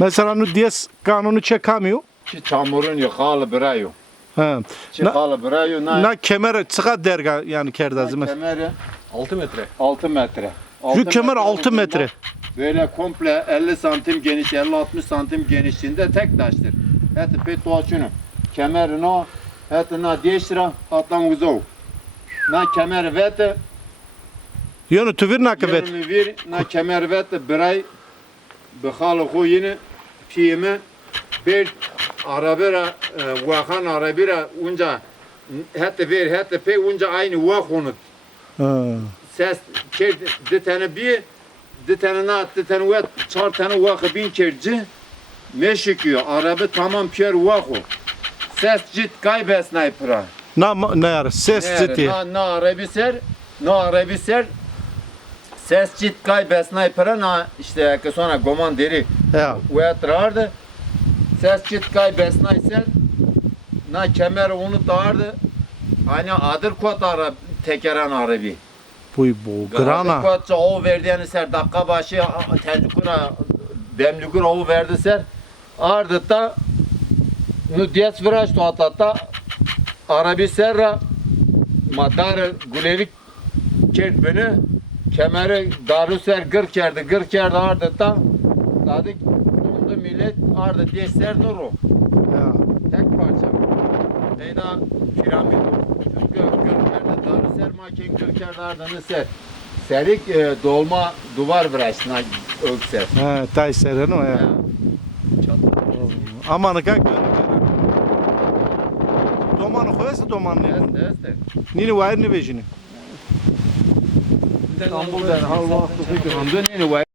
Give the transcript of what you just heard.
Mesela nu dies kanunu çekamiyor. Ki çamurun yok, halı bırayo. Ha. Ki Na, halı bırayo, na, na kemer çıka derga yani kerdazı na kemeri 6 metre. 6 metre. Şu kemer 6 uzunluğunda metre. Böyle komple 50 santim geniş, 50-60 santim genişliğinde tek taştır. Heti pe toçunu. Kemer no, heti na djeştra, atlan uzov. Na kemer vete, Yonu tuvir na kıvet. Yarın vir na kemer vete biray xo yine piyeme bir arabera e, vahan arabera unca hette ver hette pe unca aynı vahonut Ha. ses ker de tane bir de tane na de tane ve çar tane vahı bin kerci meşikiyor araba tamam pier vaho ses cit kaybes sniper'a Na ne yar ses ciddi. Na na arabi ser, na arabi ser. Ses cit kay besnay para na işte ki sonra goman deri Ya. uyatrardı. Ses cit kay besnay ser. Na kemer onu dağardı. Hani adır kot ara tekeren arabi. Bu bu grana. Adır kot o verdiğini ser dakika başı tencukura demlükur o verdi ser. Ardı da nu dies viraj to atlatta arabi serra madar gulelik kert beni kemeri daru ser gır kerdi gır kerdi ardı da dadı dondu millet ardı diye ser nuru Ya. tek parça Leyla piramit çünkü gırkerde daru ser maken gır kerdi ardını ser serik e, dolma duvar virajına ökser Ha, tay seren o ya. Aman kak. Domanı koyasa domanı. Deste, deste. Nini var ne bejini. stumbled and whole off the wicket on. Anyway.